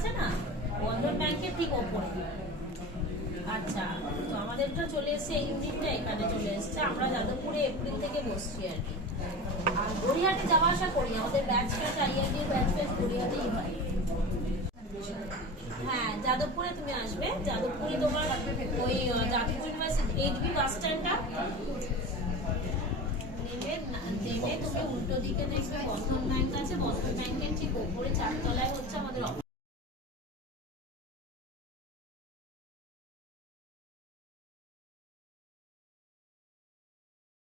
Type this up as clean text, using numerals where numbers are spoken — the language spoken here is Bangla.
আছে না, বন্ধন ব্যাংকের ঠিক ওপরে। আচ্ছা, তো আমাদেরটা চলে এসছে, এই ইউনিটটা এখানে চলে এসছে। আমরা যাদবপুরে এপ্রিল থেকে বসছি আর কি। আর গড়িয়াহাটে যাওয়া আসা করি, আমাদের ব্যাচ ফেস্ট, আইআইটির ব্যাচ ফেস্ট গড়িয়াহাটেই হয়। হ্যাঁ, যাদবপুরে তুমি আসবে। যাদবপুরে তোমার ওই যাদবপুর ইউনিভার্সিটি এইচবি বাস স্ট্যান্ডটা নেমে তুমি উল্টো দিকে দেখবে বন্ধন ব্যাংক আছে। বন্ধন ব্যাংকের ঠিক ওপরে 4 তলায় হচ্ছে আমাদের অফিস।